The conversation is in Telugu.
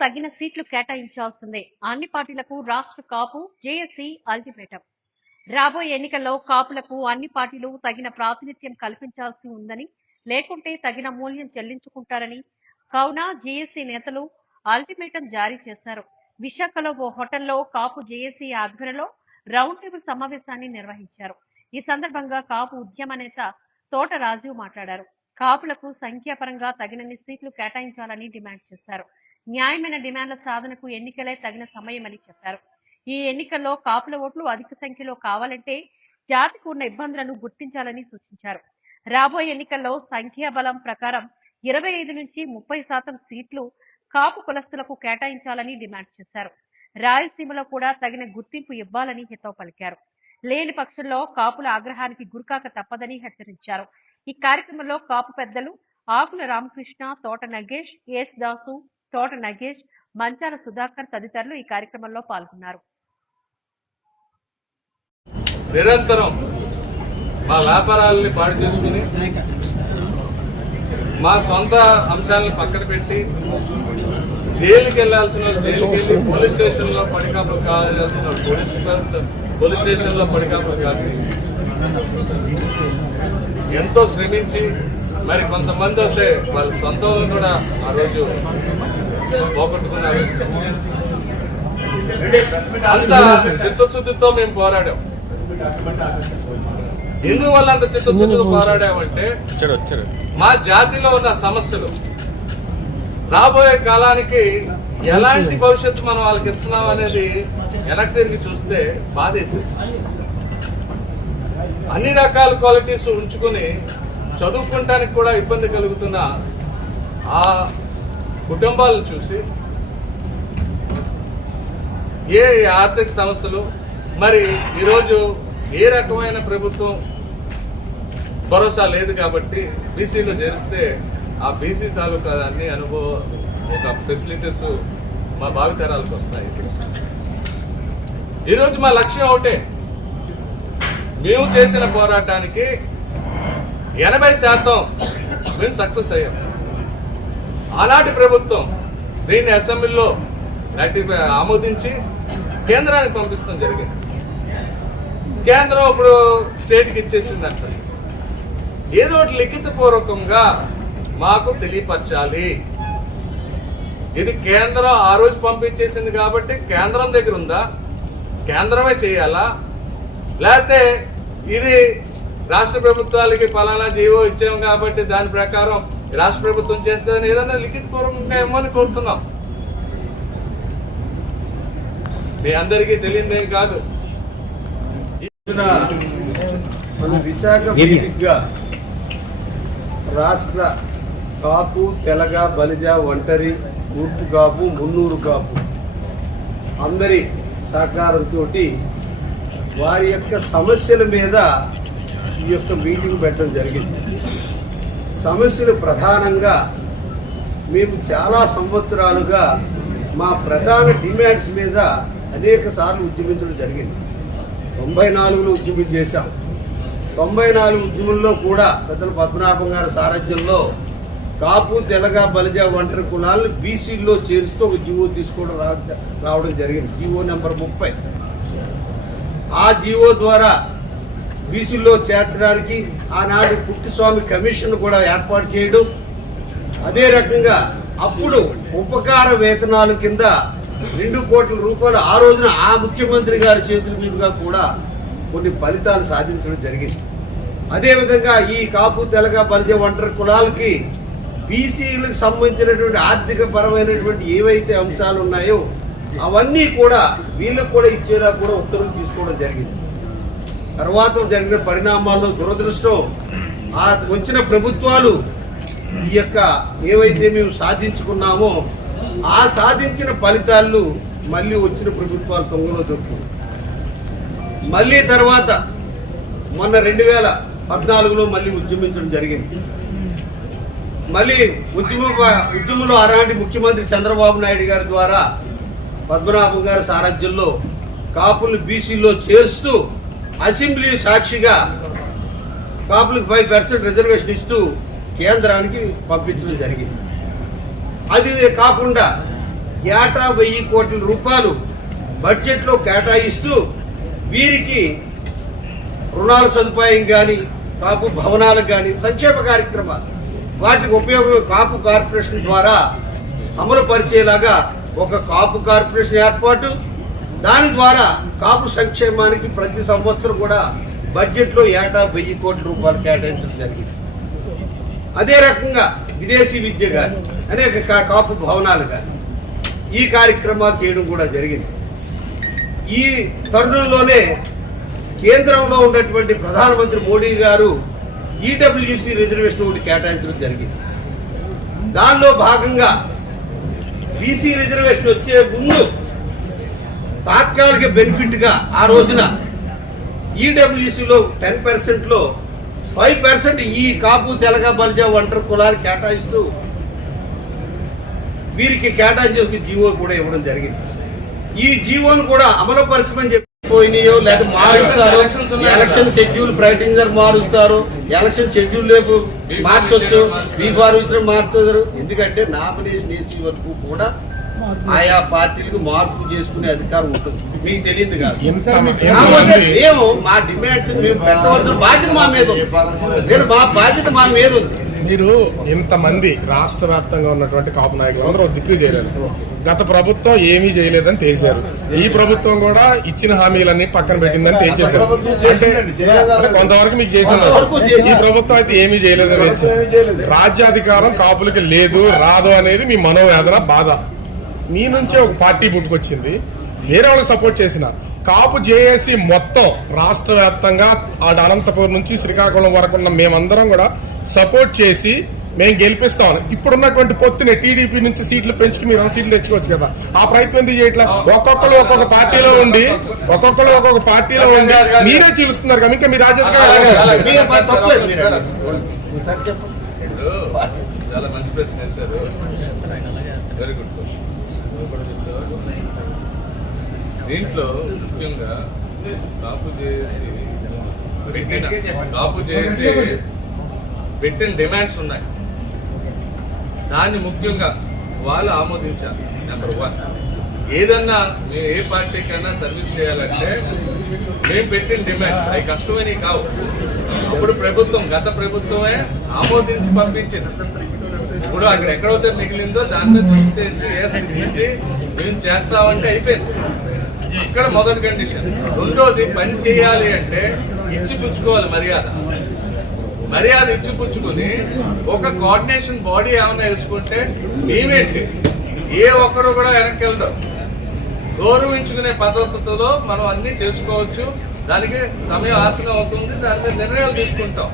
తగిన సీట్లు కేటాయించాల్సిందే. అన్ని పార్టీలకు రాష్ట్ర కాపు జేఏసీ అల్టిమేటం. రాబోయే ఎన్నికల్లో కాపులకు అన్ని పార్టీలు తగిన ప్రాతినిధ్యం కల్పించాల్సి ఉందని, లేకుంటే తగిన మూల్యం చెల్లించుకుంటారని కావున జేఏసీ నేతలు అల్టిమేటం జారీ చేశారు. విశాఖలో ఓ హోటల్లో కాపు జేఏసీ ఆధ్వర్యంలో రౌండ్ టేబుల్ సమావేశాన్ని నిర్వహించారు. ఈ సందర్భంగా కాపు ఉద్యమ నేత తోట రాజు మాట్లాడారు. కాపులకు సంఖ్యాపరంగా తగినన్ని సీట్లు కేటాయించాలని డిమాండ్ చేశారు. న్యాయమైన డిమాండ్ల సాధనకు ఎన్నికలే తగిన సమయమని చెప్పారు. ఈ ఎన్నికల్లో కాపుల ఓట్లు అధిక సంఖ్యలో కావాలంటే జాతికి ఉన్న ఇబ్బందులను గుర్తించాలని సూచించారు. రాబోయే ఎన్నికల్లో సంఖ్యాబలం ప్రకారం 25 నుంచి 30% సీట్లు కాపు కులస్తులకు కేటాయించాలని డిమాండ్ చేశారు. రాయలసీమలో కూడా తగిన గుర్తింపు ఇవ్వాలని హితవు పలికారు. లేని పక్షంలో కాపుల ఆగ్రహానికి గురికాక తప్పదని హెచ్చరించారు. ఈ కార్యక్రమంలో కాపు పెద్దలు ఆకుల రామకృష్ణ, తోట నగేష్, ఎస్ దాసు, తోట నగేష్, మంచాల సుధాకర్ తదితరులు ఈ కార్యక్రమంలో పాల్గొన్నారు. నిరంతరం మా వ్యాపారాలని పాడు చేసుకుని మా సొంత అంశాలను పక్కన పెట్టి జైలుకి వెళ్లాల్సిన జైలుకి వెళ్ళి పోలీస్ స్టేషన్లో పడికాపులు కావాల్సిన పోలీస్ స్టేషన్లో పడికాపులు కాసి ఎంతో శ్రమించి మరి కొంతమంది వస్తే వాళ్ళ సొంత వాళ్ళు కూడా ఆ రోజు పోగొట్టుకున్నారు. అంత చిత్తశుద్ధితో మేము పోరాడాం. ఎందువల్ల అంత చిత్తశుద్ధితో పోరాడామంటే మా జాతిలో ఉన్న సమస్యలు రాబోయే కాలానికి ఎలాంటి భవిష్యత్తు మనం వాళ్ళకి ఇస్తున్నాం అనేది వెనక్కి తిరిగి చూస్తే బాధేసింది. అన్ని రకాల క్వాలిటీస్ ఉంచుకొని చదువుకోవటానికి కూడా ఇబ్బంది కలుగుతున్న ఆ కుటుంబాలను చూసి ఏ ఆర్థిక సమస్యలు మరి ఈరోజు ఏ రకమైన ప్రభుత్వం భరోసా లేదు కాబట్టి బీసీలో చేరిస్తే ఆ బీసీ తాలూకా అన్ని అనుభవం ఒక ఫెసిలిటీస్ మా భావితరాలకు వస్తాయి. ఈరోజు మా లక్ష్యం ఒకటే, మేము చేసిన పోరాటానికి 80% మేము సక్సెస్ అయ్యాం. ఆనాటి ప్రభుత్వం దీన్ని అసెంబ్లీలో ఆమోదించి కేంద్రానికి పంపిస్తాం జరిగింది. కేంద్రం ఇప్పుడు స్టేట్కి ఇచ్చేసిందంట. ఏదో ఒకటి లిఖితపూర్వకంగా మాకు తెలియపరచాలి. ఇది కేంద్రం ఆ రోజు పంపించేసింది కాబట్టి కేంద్రం దగ్గర ఉందా, కేంద్రమే చేయాలా, లేకపోతే ఇది రాష్ట్ర ప్రభుత్వాలకి ఫలానా జీవో ఇచ్చాము కాబట్టి దాని ప్రకారం రాష్ట్ర ప్రభుత్వం చేస్తుందని ఏదన్నా లిఖితపూర్వకంగా ఇవ్వమని కోరుతున్నాం. మీ అందరికీ తెలియదేం కాదు. మన విశాఖ వేదికగా రాష్ట్ర కాపు, తెలగ, బలిజ, ఒంటరి, కూర్పు కాపు, మున్నూరు కాపు అందరి సహకారంతో వారి యొక్క సమస్యల మీద ఈ యొక్క మీటింగ్ పెట్టడం జరిగింది. సమస్యలు ప్రధానంగా మేము చాలా సంవత్సరాలుగా మా ప్రధాన డిమాండ్స్ మీద అనేక సార్లు ఉద్యమించడం జరిగింది. 94లో ఉద్యమం చేశాం. 94 ఉద్యమంలో కూడా పెద్దల పద్మనాభం గారి సారథ్యంలో కాపు, తెలగ, బలిజ, ఒంటరి కులాలను బీసీల్లో చేరుస్తూ ఒక జీవో తీసుకోవడం రావడం జరిగింది. GO number 30. ఆ జీవో ద్వారా బీసీల్లో చేర్చడానికి ఆనాడు పుట్టిస్వామి కమిషన్ కూడా ఏర్పాటు చేయడం, అదే రకంగా అప్పుడు ఉపకార వేతనాల కింద 2 కోట్ల రూపాయలు ఆ రోజున ఆ ముఖ్యమంత్రి గారి చేతుల మీదుగా కూడా కొన్ని ఫలితాలు సాధించడం జరిగింది. అదేవిధంగా ఈ కాపు, తెలగ, బలిజ, ఒంటరి కులాలకి బీసీలకు సంబంధించినటువంటి ఆర్థిక పరమైనటువంటి ఏవైతే అంశాలు ఉన్నాయో అవన్నీ కూడా వీళ్ళకు కూడా ఇచ్చేలా కూడా ఉత్తర్వులు తీసుకోవడం జరిగింది. తర్వాత జరిగిన పరిణామాల్లో దురదృష్టం వచ్చిన ప్రభుత్వాలు ఈ యొక్క ఏవైతే మేము సాధించుకున్నామో ఆ సాధించిన ఫలితాలు మళ్ళీ వచ్చిన ప్రభుత్వాలు తొంగలో దొరుకుతుంది. మళ్ళీ తర్వాత మొన్న 2014లో మళ్ళీ ఉద్యమించడం జరిగింది. మళ్ళీ ఉద్యమంలో ఆనాటి ముఖ్యమంత్రి చంద్రబాబు నాయుడు గారి ద్వారా పద్మనాభం గారి సారథ్యంలో కాపులు బీసీలో చేర్చుతూ అసెంబ్లీ సాక్షిగా కాపులకు 5% రిజర్వేషన్ ఇస్తూ కేంద్రానికి పంపించడం జరిగింది. అది కాకుండా ఏటా 1000 కోట్ల రూపాయలు బడ్జెట్లో కేటాయిస్తూ వీరికి రుణాల సదుపాయం కానీ కాపు భవనాలకు కానీ సంక్షేమ కార్యక్రమాలు వాటికి ఉపయోగం కాపు కార్పొరేషన్ ద్వారా అమలు పరిచేలాగా ఒక కాపు కార్పొరేషన్ ఏర్పాటు, దాని ద్వారా కాపు సంక్షేమానికి ప్రతి సంవత్సరం కూడా బడ్జెట్లో ఏటా 1000 కోట్ల రూపాయలు కేటాయించడం జరిగింది. అదే రకంగా విదేశీ విద్య కానీ అనేక కాపు భవనాలు కానీ ఈ కార్యక్రమాలు చేయడం కూడా జరిగింది. ఈ తరుణంలోనే కేంద్రంలో ఉన్నటువంటి ప్రధానమంత్రి మోడీ గారు ఈడబ్ల్యూసీ రిజర్వేషన్ ఒకటి కేటాయించడం జరిగింది. దానిలో భాగంగా బీసీ రిజర్వేషన్ వచ్చే ముందు తాత్కాలిక బెనిఫిట్గా ఆ రోజున ఈడబ్ల్యూసీలో 10%లో 5% ఈ కాపు తెలగ బలిజ ఒంటరి కులాలు కేటాయిస్తూ వీరికి కేటాయించే జీవో కూడా ఇవ్వడం జరిగింది. ఈ జీవోను కూడా అమలుపరచమని చెప్పి పోయినాయో లేదా మారుస్తారు, ఎలక్షన్ షెడ్యూల్ ప్రకటించారు, మారుస్తారు, ఎలక్షన్ షెడ్యూల్ లేపు మార్చొచ్చు, బీఫార్మేషన్ మార్చారు. ఎందుకంటే నామినేషన్ వేసే వరకు కూడా ఆయా పార్టీలకు మార్పు చేసుకునే అధికారం ఉంటుంది, మీకు తెలియదు కాదు. కాకపోతే మేము మా డిమాండ్స్ మేము పెట్టవలసిన బాధ్యత మా మీద ఉంది. మా బాధ్యత మా మీద ఉంది. మీరు ఇంతమంది రాష్ట్ర వ్యాప్తంగా ఉన్నటువంటి కాపు నాయకులు అందరూ దిక్కు చేయలేదు. గత ప్రభుత్వం ఏమీ చేయలేదని తేల్చారు. ఈ ప్రభుత్వం కూడా ఇచ్చిన హామీలన్నీ పక్కన పెట్టిందని తేల్చేశారు. కొంతవరకు మీకు చేశారు. ఈ ప్రభుత్వం అయితే ఏమీ చేయలేదని తేల్చారు. రాజ్యాధికారం కాపులకి లేదు, రాదు అనేది మీ మనోవేదన, బాధ. మీ నుంచే ఒక పార్టీ పుట్టుకొచ్చింది, వేరే వాళ్ళకి సపోర్ట్ చేసిన కాపు జేఏసీ మొత్తం రాష్ట్ర వ్యాప్తంగా అనంతపురం నుంచి శ్రీకాకుళం వరకు ఉన్న మేమందరం కూడా సపోర్ట్ చేసి మేము గెలిపిస్తాం. ఇప్పుడున్నటువంటి పొత్తుని టీడీపీ నుంచి సీట్లు పెంచుకుని మీరు సీట్లు తెచ్చుకోవచ్చు కదా, ఆ ప్రయత్నం ఎందుకు చేయట్లా? ఒక్కొక్కరు ఒక్కొక్క పార్టీలో ఉండి మీరే చూపిస్తున్నారు కదా, ఇంకా మీ చాలా మంచి ప్రశ్న వేశారు. Very good question. దీంట్లో ముఖ్యంగా కాపు చేసి పెట్టిన డిమాండ్స్ ఉన్నాయి. దాన్ని ముఖ్యంగా వాళ్ళు ఆమోదించాలి. నెంబర్ 1, ఏదన్నా మేము ఏ పార్టీకైనా సర్వీస్ చేయాలంటే మేము పెట్టిన డిమాండ్ అవి కష్టమని కావు. అప్పుడు గత ప్రభుత్వమే ఆమోదించి పంపించింది. ఇప్పుడు అక్కడ ఎక్కడైతే మిగిలిందో దాని మీద దృష్టి చేసి మేము చేస్తామంటే అయిపోయింది. ఇక్కడ మొదటి కండిషన్. రెండోది, పని చేయాలి అంటే ఇచ్చిపుచ్చుకోవాలి. మర్యాద ఇచ్చిపుచ్చుకుని ఒక కోఆర్డినేషన్ బాడీ ఏమైనా వేసుకుంటే మేమేంటి ఏ ఒక్కరు కూడా వెనక్కి వెళ్ళడం, గౌరవించుకునే పద్ధతిలో మనం అన్ని చేసుకోవచ్చు. దానికి సమయం ఆసనం అవుతుంది, దాని మీద నిర్ణయాలు తీసుకుంటాం.